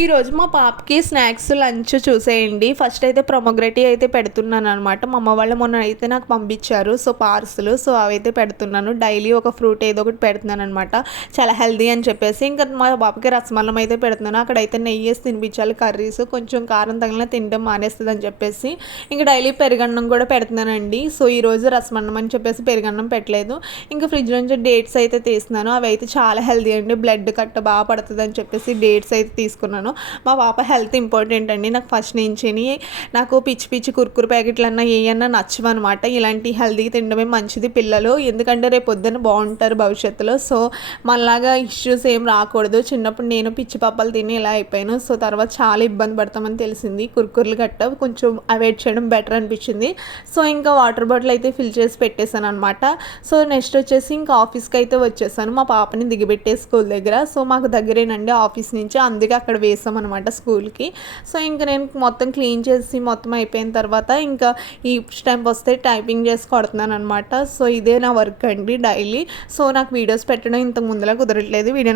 ఈరోజు మా పాపకి స్నాక్స్ లంచ్ చూసేయండి. ఫస్ట్ అయితే ప్రొమోగ్రేటీ అయితే పెడుతున్నాను అనమాట. మా అమ్మ వాళ్ళు మొన్న అయితే నాకు పంపించారు. సో పార్సల్ అవైతే పెడుతున్నాను. డైలీ ఒక ఫ్రూట్ ఏదో ఒకటి పెడుతున్నాను అనమాట. చాలా హెల్దీ అని చెప్పేసి. ఇంకా మా పాపకి రసమన్నం అయితే పెడుతున్నాను. అక్కడైతే నెయ్యి వేసి తినిపించాలి, కర్రీస్ కొంచెం కారం తగిలిన తినడం మానేస్తుంది అని చెప్పేసి ఇంకా డైలీ పెరుగన్నం కూడా పెడుతున్నానండి. సో ఈరోజు రసమన్నం అని చెప్పేసి పెరుగన్నం పెట్టలేదు. ఇంకా ఫ్రిడ్జ్ నుంచి డేట్స్ అయితే తీస్తున్నాను. అవి అయితే చాలా హెల్దీ అండి. బ్లడ్ కట్ట బాగా పడుతుంది అని చెప్పేసి డేట్స్ అయితే తీసుకున్నాను. మా పాప హెల్త్ ఇంపార్టెంట్ అండి. నాకు ఫస్ట్ నుంచి నాకు పిచ్చి పిచ్చి కుర్కురు ప్యాకెట్లు అన్నా ఏమన్నా నచ్చవన్నమాట. ఇలాంటి హెల్తీ తినడమే మంచిది పిల్లలు, ఎందుకంటే రేపు పొద్దున్న బాగుంటారు భవిష్యత్తులో. సో మనలాగా ఇష్యూస్ ఏం రాకూడదు. చిన్నప్పుడు నేను పిచ్చి పాపాలు తిని ఇలా అయిపోయాను. సో తర్వాత చాలా ఇబ్బంది పడతామని తెలిసింది. కుర్కుర్లు గట్ట కొంచెం అవాయిడ్ చేయడం బెటర్ అనిపించింది. సో ఇంకా వాటర్ బాటిల్ అయితే ఫిల్ చేసి పెట్టేశాను అనమాట. సో నెక్స్ట్ వచ్చేసి ఇంకా ఆఫీస్కి అయితే వచ్చేసాను. మా పాపని దిగబెట్టే స్కూల్ దగ్గర. సో మాకు దగ్గరేనండి ఆఫీస్ నుంచి, అందుకే అక్కడ వేసామన్నమాట స్కూల్కి. సో ఇంకా నేను మొత్తం క్లీన్ చేసి మొత్తం అయిపోయిన తర్వాత ఇంకా ఈ స్టెంప్ వస్తే టైపింగ్ చేసి కొడుతున్నాను అనమాట. సో ఇదే నా వర్క్ అండి డైలీ. సో నాకు వీడియోస్ పెట్టడం ఇంతకు ముందులా కుదరట్లేదు. వీడియో